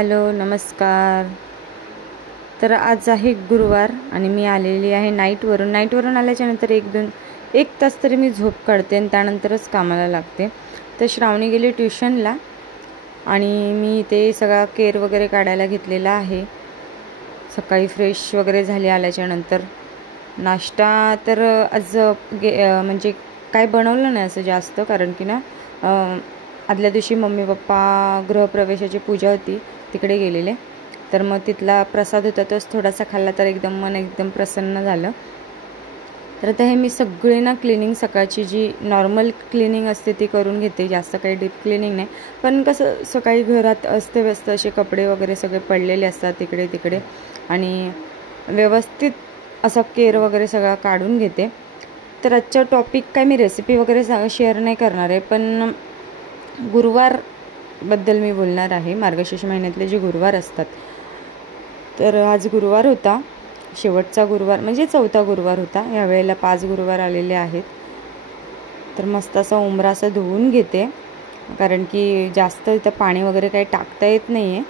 Hello नमस्कार। तर आज आहे गुरुवार आणि मी आलेली आहे नाईटवरून आल्याच्यानंतर एक तास तरी मी झोप काढते आणि त्यानंतरच कामाला लागते। तर श्रावणी गेली ट्युशनला आणि मी ते सगळा केर वगैरे काढायला घेतलेला आहे। सकाळी फ्रेश वगैरे झाली आल्याच्यानंतर नाश्ता तर आज म्हणजे काय बनवलं नाही असं जास्त, कारण की ना आदल्या दिवशी मम्मी पप्पा गृहप्रवेशाची पूजा होती तिकडे गेलेले, तर मग तिथला प्रसाद होता तोच थोडासा खाल्ला तर मन एकदम प्रसन्न झालं। तर आता हे मी सगळे ना क्लिनिंग सकाळची जी नॉर्मल क्लिनिंग असते ती करून घेते, जास्त काही डीप क्लिनिंग नाही, पण कसं सकाळी घरात असते व्यस्त असे कपडे वगैरे सगळे पडलेले असतात इकडे तिकडे आणि व्यवस्थित असा केर वगैरे सगळा काढून घेते। तर आजचा टॉपिक काय मी रेसिपी वगैरे शेअर नाही करणार आहे, पण गुरुवारबद्दल मी बोलणार आहे। मार्गशीर्ष महिन्यातले जे गुरुवार असतात, तर आज गुरुवार होता, शेवटचा गुरुवार म्हणजे चौथा गुरुवार होता। यावेळेला 5 गुरुवार आलेले आहेत। तर मस्त असा उंबरा असा धुवून घेते, कारण की जास्त इथं पाणी वगैरे काही टाकता येत नाही आहे।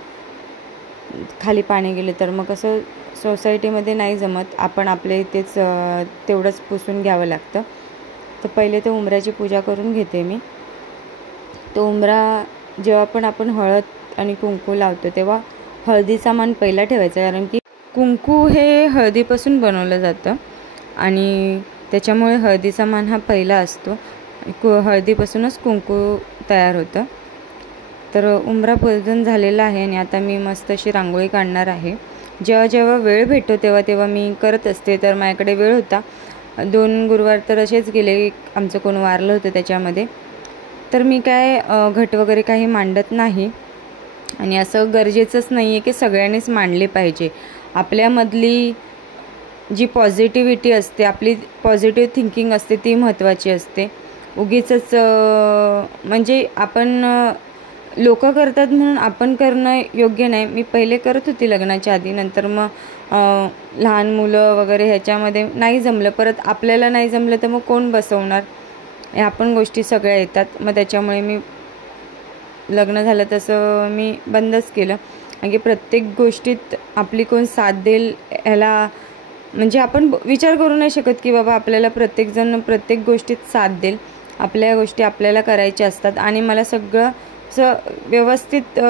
खाली पाणी गेले तर मग कसं सोसायटीमध्ये नाही जमत, आपण आपल्या इथेच तेवढंच पुसून घ्यावं लागतं। तर पहिले ते उंबऱ्याची पूजा करून घेते मी। तो उंबरा जेव्हा पण आपण हळद आणि कुंकू लावतो तेव्हा हळदीचा मान पहिला ठेवायचा, कारण की कुंकू हे हळदीपासून बनवलं जातं आणि त्याच्यामुळे हळदीचा मान हा पहिला असतो। हळदीपासूनच कुंकू तयार होतं। तर उंबरा पूजन झालेला आहे आणि आता मी मस्त अशी रांगोळी काढणार आहे। जेव्हा जेव्हा वेळ भेटतो तेव्हा मी करत असते। तर माझ्याकडे वेळ होता, 2 गुरुवार तर असेच गेले, आमचं कोण वारलं होतं त्याच्यामध्ये। तर मी काय घट वगैरे काही मांडत नाही आणि असं गरजेचंच नाही आहे की सगळ्यांनीच मांडले पाहिजे। आपल्यामधली जी पॉझिटिव्हिटी असते, आपली पॉझिटिव्ह थिंकिंग असते ती महत्त्वाची असते। उगीचच म्हणजे आपण लोक करतात म्हणून आपण करणं योग्य नाही। मी पहिले करत होती लग्नाच्या आधी, नंतर मग लहान मुलं वगैरे ह्याच्यामध्ये नाही जमलं, परत आपल्याला नाही जमलं तर मग कोण बसवणार, ह्या पण गोष्टी सगळ्या येतात। मग त्याच्यामुळे मी लग्न झालं तसं मी बंदच केलं, कारण की प्रत्येक गोष्टीत आपली कोण साथ देईल ह्याला म्हणजे आपण विचार करू नाही शकत की बाबा आपल्याला प्रत्येकजण प्रत्येक गोष्टीत साथ देईल। आपल्या गोष्टी आपल्याला करायच्या असतात आणि मला सगळं असं व्यवस्थित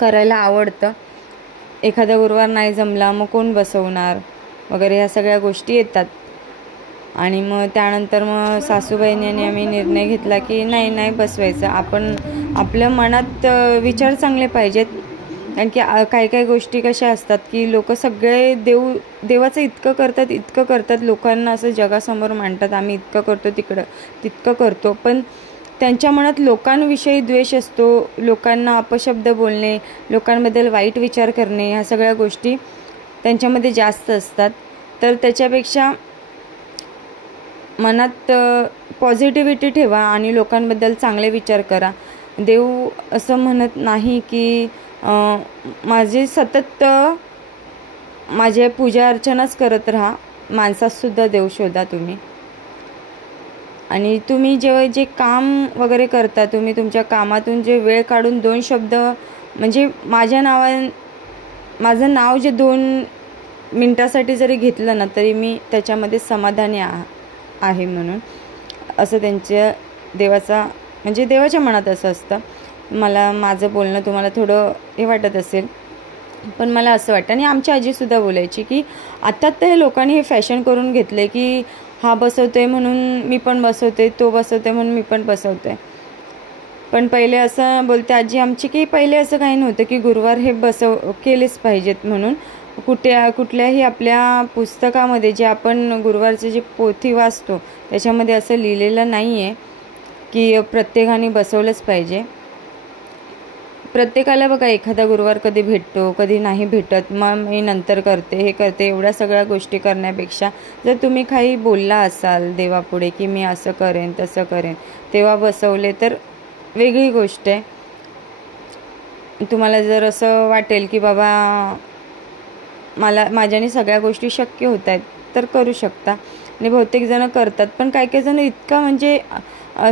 करायला आवडतं। एखादा गुरुवार नाही जमला मग कोण बसवणार वगैरे ह्या सगळ्या गोष्टी येतात आणि मग त्यानंतर मग सासूबाईंनी आम्ही निर्णय घेतला की नाही बसवायचं। आपण आपल्या मनात विचार चांगले पाहिजेत, कारण की काही गोष्टी कशा असतात की लोक सगळे देवाचं इतकं करतात, लोकांना असं जगासमोर मांडतात आम्ही इतकं करतो तितकं करतो, पण त्यांच्या मनात लोकांविषयी द्वेष असतो, लोकांना अपशब्द बोलणे, लोकांबद्दल वाईट विचार करणे, ह्या सगळ्या गोष्टी त्यांच्यामध्ये जास्त असतात। तर त्याच्यापेक्षा मनात पॉझिटिव्हिटी ठेवा आणि लोकांबद्दल चांगले विचार करा। देव असं म्हणत नाही की माझे सतत माझे पूजा अर्चनाच करत राहा, माणसातसुद्धा देव शोधा तुम्ही। आणि तुम्ही जेव्हा जे काम वगैरे करता, तुम्ही तुमच्या कामातून जे वेळ काढून 2 शब्द म्हणजे माझं नाव जे 2 मिनटासाठी जरी घेतलं ना तरी मी त्याच्यामध्ये समाधानी आहे म्हणून असं त्यांच्या देवाच्या मनात असं असतं। मला माझं बोलणं तुम्हाला थोडं हे वाटत असेल, पण मला असं वाटतं। आणि आमची आजीसुद्धा बोलायची की आता तर लोकांनी हे फॅशन करून घेतले की हा बसवतोय म्हणून मी पण बसवते, तो बसवतोय म्हणून मी पण बसवतोय। पण पहिले असं बोलते आजी आमची की पहिले असं काही नव्हतं की गुरुवार हे केलेच पाहिजेत म्हणून। कुठल्याही आपल्या पुस्तकामध्ये जे आपण गुरुवारचे जे पोथी वाचतो त्याच्यामध्ये असं लिहिलेलं नाही आहे की प्रत्येकाने बसवलंच पाहिजे। प्रत्येकाला बघा एखादा गुरुवार कधी भेटतो कधी नाही भेटत, मग मी नंतर करते हे करते, एवढ्या सगळ्या गोष्टी करण्यापेक्षा जर तुम्ही काही बोलला असाल देवापुढे की मी असं करेन तसं करेन, तेव्हा बसवले तर वेगळी गोष्ट आहे। तुम्हाला जर असं वाटेल की बाबा माझ्याने सगळ्या गोष्टी शक्य होत आहेत तर करू शकता, आणि बहुतेक जण करतात, पण काही काही जण इतका म्हणजे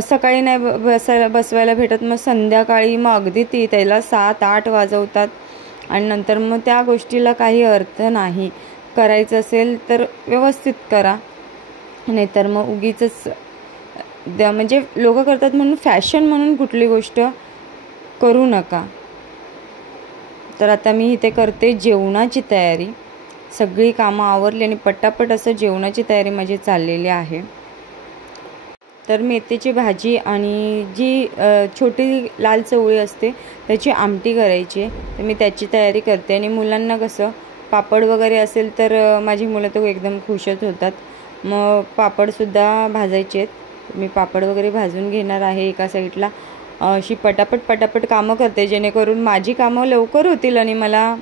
सकाळी नाही बसवायला भेटत, मग संध्याकाळी मग अगदी त्याला 7-8 वाजवतात आणि नंतर मग त्या गोष्टीला काही अर्थ नाही. करायचं असेल तर व्यवस्थित करा, नाहीतर मग उगीचच म्हणजे लोक करतात म्हणून फॅशन म्हणून कुठली गोष्ट करू नका. तर आता मी इथे करते जेवणाची तयारी. सगळी कामं आवरली आणि पटापट असं जेवणाची तयारी माझी चाललेली आहे. तर मेथीची भाजी आणि जी छोटी लाल चवळी असते त्याची आमटी करायची आहे, तर मी त्याची तयारी करते. आणि मुलांना कसं पापड वगैरे असेल तर माझी मुलं तो एकदम खुशच होतात. मग पापडसुद्धा भाजायचे आहेत. मी पापड वगैरे भाजून घेणार आहे. एका साईडला अशी पटापट कामं करते, जेणेकरून माझी कामं लवकर होतील आणि मला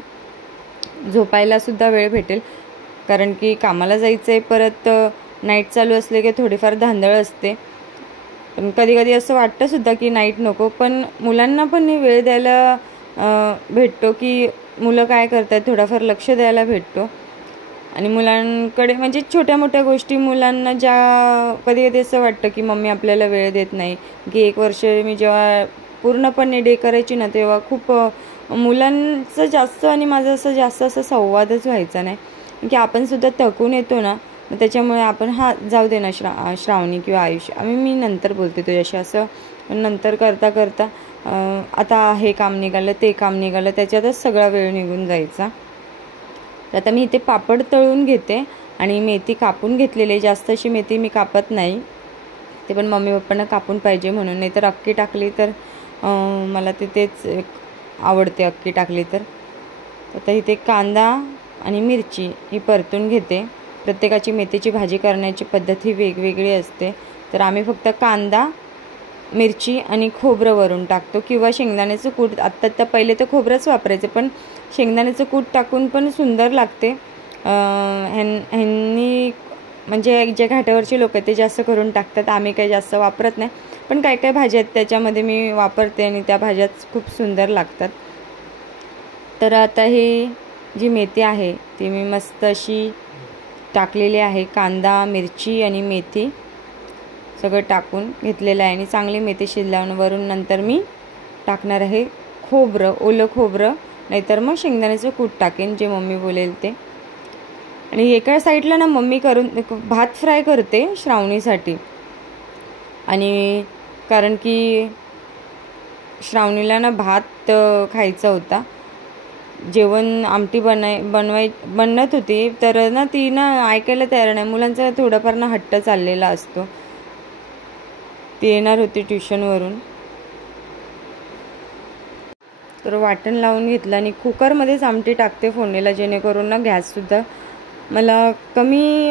झोपायलासुद्धा वेळ भेटेल. कारण की कामाला जायचं आहे, परत नाईट चालू असले की थोडीफार धांदळ असते. पण कधी कधी असं वाटतंसुद्धा की नाईट नको, पण मुलांना पण वेळ द्यायला भेटतो, की मुलं काय करतात थोडाफार लक्ष द्यायला भेटतो. आणि मुलांकडे म्हणजे छोट्या मोठ्या गोष्टी मुलांना ज्या कधी कधी असं वाटतं की मम्मी आपल्याला वेळ देत नाही. की 1 वर्ष मी जेव्हा पूर्णपणे डे करायची ना, तेव्हा खूप मुलांचं जास्त आणि माझं असं जास्त असं संवादच व्हायचा नाही, की आपणसुद्धा थकून येतो ना. मग त्याच्यामुळे आपण जाऊ दे ना श्रावणी किंवा आयुष, मी नंतर बोलते तुझ्याशी असं. नंतर करता करता आता हे काम निघालं, ते काम निघालं, त्याच्यातच सगळा वेळ निघून जायचा. तर आता मी इथे पापड तळून घेते आणि मेथी कापून घेतलेली आहे. जास्त अशी मेथी मी कापत नाही, ते पण मम्मी पप्पांना कापून पाहिजे म्हणून. नाही तर अख्खी टाकली तर मला तेच आवडते, अख्खी टाकली तर. आता इथे कांदा आणि मिरची ही परतून घेते. प्रत्येकाची मेथीची भाजी करण्याची पद्धत ही वेगवेगळी असते. तर आम्ही फक्त कांदा, मिरची आणि खोबरं वरून टाकतो, किंवा शेंगदाण्याचं कूट. आत्ता पहिले तर खोबरंच वापरायचं, पण शेंगदाण्याचं कूट टाकून पण सुंदर लागते. ह्यांनी म्हणजे जे घाटावरचे लोक आहेत ते जास्त करून टाकतात, आम्ही काही जास्त वापरत नाही. पण काय काय भाज्या आहेत त्याच्यामध्ये मी वापरते आणि त्या भाज्याच खूप सुंदर लागतात. तर आता ही जी मेथी आहे ती मी मस्त अशी टाकलेली आहे. कांदा, मिरची आणि मेथी सगळं टाकून घेतलेलं आहे आणि चांगली मेथी शिजल्यावरून नंतर मी टाकणार आहे खोबरं, ओलं खोबरं, नाहीतर मग शेंगदाण्याचं कूट टाकेन, जे मम्मी बोलेल ते. आणि एका साईडला ना मम्मी भात फ्राय करते श्रावणीसाठी. आणि कारण की श्रावणीला ना भात खायचा होता, जेवण आमटी बनत होती, तर ना ती ना ऐकायला तयार नाही. मुलांचा थोडाफार ना हट्ट चाललेला असतो. ती येणार होती ट्युशनवरून, तर वाटण लावून घेतलं आणि कुकरमध्येच आमटी टाकते फोडणीला, जेणेकरून ना गॅससुद्धा मला कमी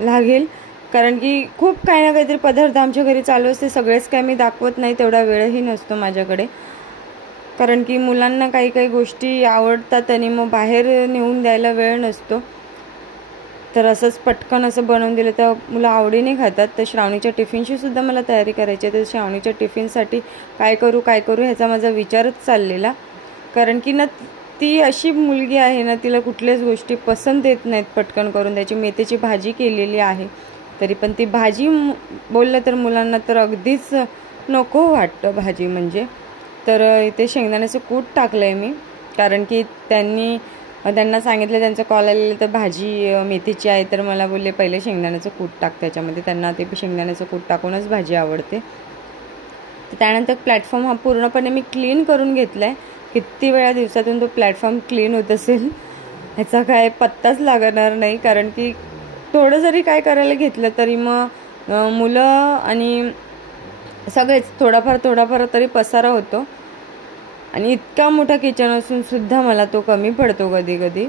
लागेल. कारण की खूप काही ना काहीतरी पदार्थ आमच्या घरी चालू असते, सगळेच काय मी दाखवत नाही, तेवढा वेळही नसतो माझ्याकडे. कारण की मुलांना काही काही गोष्टी आवडतात आणि मग बाहेर नेऊन द्यायला वेळ नसतो. तर असंच पटकन असं बनवून दिलं तर मुलं आवडीने खातात. तर श्रावणीच्या टिफिनची सुद्धा मला तयारी करायची आहे. तर श्रावणीच्या टिफिनसाठी काय करू ह्याचा माझा विचारच चाललेला. कारण की ना ती अशी मुलगी आहे ना, तिला कुठल्याच गोष्टी पसंत येत नाहीत पटकन करून द्यायची. मेथीची भाजी केलेली आहे, तरी पण ती भाजी बोललं तर मुलांना तर अगदीच नको वाटतं भाजी म्हणजे. तर इथे शेंगदाण्याचं कूट टाकलं आहे मी, कारण की त्यांना सांगितलं, त्यांचा कॉल आलेला, तर भाजी मेथीची आहे, तर मला बोलले पहिले शेंगदाण्याचं कूट टाक त्याच्यामध्ये. त्यांना ते शेंगदाण्याचं कूट टाकूनच भाजी आवडते. तर त्यानंतर प्लॅटफॉर्म हा पूर्णपणे मी क्लीन करून घेतला आहे. किती वेळा दिवसातून तो प्लॅटफॉर्म क्लीन होत असेल ह्याचा काय पत्ताच लागणार नाही. कारण की थोडं जरी काय करायला घेतलं तरी मग मुलं आणि सगळेच थोडाफार तरी पसारा होतो. आणि इतका मोठा किचन असून सुद्धा मला तो कमी पडतो कधी कधी.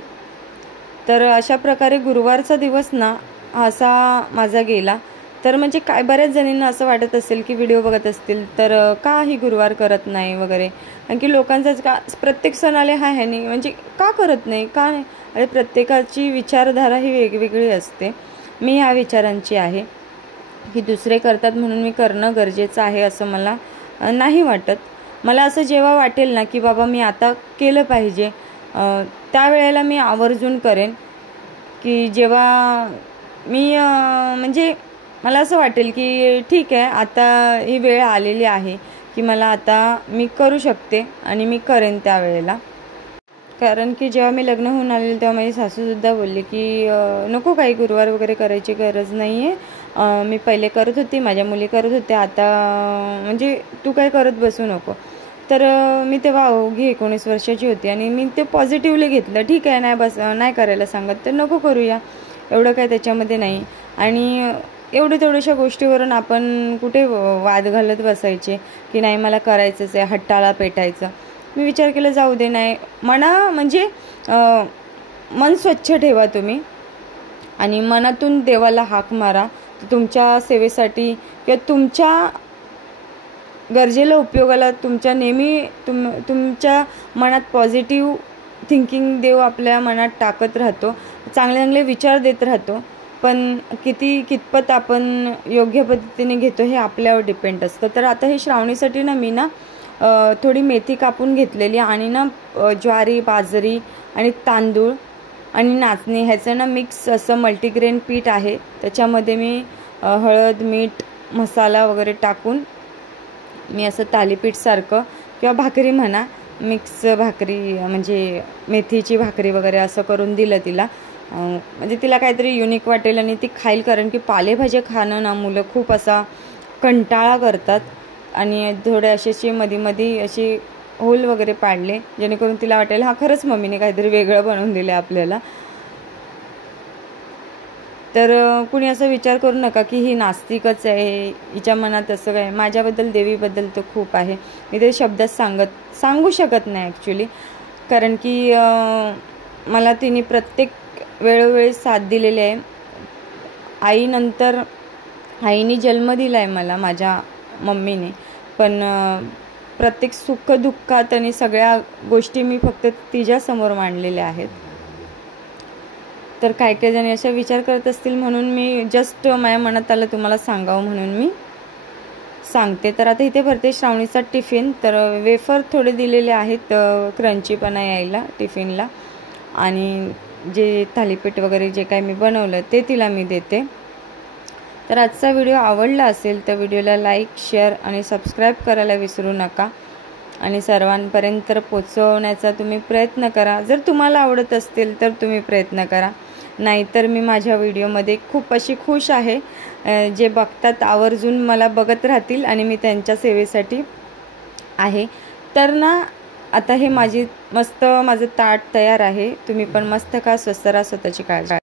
तर अशा प्रकारे गुरुवारचा दिवस ना असा माझा गेला. तर म्हणजे काय बऱ्याच जणींना असं वाटत असेल की व्हिडिओ बघत असतील तर का ही गुरुवार करत नाही वगैरे. कारण की लोकांचाच का प्रत्येक सण आले ह्यानी म्हणजे का करत नाही, का नाही. अरे प्रत्येकाची विचारधारा ही वेगवेगळी असते. मी ह्या विचारांची आहे की दुसरे करतात म्हणून मी करणं गरजेचं आहे असं मला नाही वाटत. मला असं जेव्हा वाटेल ना की बाबा मी आता केलं पाहिजे, त्यावेळेला मी आवर्जून करेन. की जेव्हा मी म्हणजे मला असं वाटेल की ठीक आहे, आता ही वेळ आलेली आहे की मला आता मी करू शकते आणि मी करेन त्यावेळेला. कारण की जेव्हा मी लग्न होऊन आलेले तेव्हा माझी सासूसुद्धा बोलली की नको, काही गुरुवार वगैरे करायची गरज नाही आहे, मी पहिले करत होती, माझ्या मुली करत होत्या, आता म्हणजे तू काय करत बसू नको. तर मी तेव्हा अवघी 19 वर्षाची होती आणि मी ते पॉझिटिव्हली घेतलं. ठीक आहे, नाही करायला सांगत तर नको करूया, एवढं काय त्याच्यामध्ये नाही. आणि तेवढ्याशा गोष्टीवरून आपण कुठे वाद घालत बसायचे की नाही मला करायचंच आहे, हट्टाला पेटायचं. मी विचार केला जाऊ दे, नाही म्हणजे मन स्वच्छ ठेवा तुम्ही आणि मनातून देवाला हाक मारा. तुमच्या सेवेसाठी किंवा तुमच्या गरजेला उपयोगाला तुमच्या नेहमी तुमच्या मनात पॉझिटिव्ह थिंकिंग देव आपल्या मनात टाकत राहतो, चांगले चांगले विचार देत राहतो. पण कितपत आपण योग्य पद्धतीने घेतो हे आपल्यावर डिपेंड असतं. तर आता हे श्रावणीसाठी ना मी थोडी मेथी कापून घेतलेली आणि ज्वारी, बाजरी आणि तांदूळ आणि नाचणी ह्याचं मिक्स असं मल्टीग्रेन पीठ आहे. त्याच्यामध्ये मी हळद, मीठ, मसाला वगैरे टाकून मी असं थालीपीठसारखं किंवा भाकरी म्हणा, मिक्स भाकरी म्हणजे मेथीची भाकरी वगैरे असं करून दिलं तिला. म्हणजे तिला काहीतरी युनिक वाटेल आणि ती खाईल. कारण की पालेभाज्या खाणं मुलं खूप असा कंटाळा करतात आणि थोडे असे मध्ये असे होल वगैरे पाडले जेणेकरून तिला वाटेल हा खरंच मम्मीने काहीतरी वेगळं बनवून दिलं आपल्याला. तर कुणी असं विचार करू नका की ही नास्तिकच आहे, हिच्या मनात असं काय. माझ्याबद्दल, देवीबद्दल तर खूप आहे, मी ते शब्दात सांगू शकत नाही ॲक्च्युली. कारण की मला तिने प्रत्येक वेळोवेळी साथ दिलेली आहे. आईने जन्म दिला आहे मला, माझ्या मम्मीने, पण प्रत्येक सुखदुःखात आणि सगळ्या गोष्टी मी फक्त तिच्यासमोर मांडलेल्या आहेत. तर काही जणी असा विचार करत असतील म्हणून मी जस्ट माझ्या मनात आलं तुम्हाला सांगावं म्हणून मी सांगते. तर आता इथे भरते श्रावणीचा टिफिन. तर वेफर थोडे दिलेले आहेत क्रंचीपणा यायला टिफिनला, आणि जे थालीपीठ वगैरे जे काय मी बनवलं ते तिला मी देते. तर आजचा व्हिडिओ आवडला असेल तर व्हिडिओला लाईक, शेअर आणि सबस्क्राईब करायला विसरू नका आणि सर्वांपर्यंत पोचवण्याचा तुम्ही प्रयत्न करा. जर तुम्हाला आवडत असतील तर तुम्ही प्रयत्न करा, नाहीतर मी माझ्या व्हिडिओमध्ये खूप अशी खुश आहे. जे बघतात आवर्जून मला बघत राहतील आणि मी त्यांच्या सेवेसाठी आहे. तर आता हे माझं ताट तयार आहे. तुम्ही पण मस्त खा, स्वस्त राहा, स्वतःची काळजी.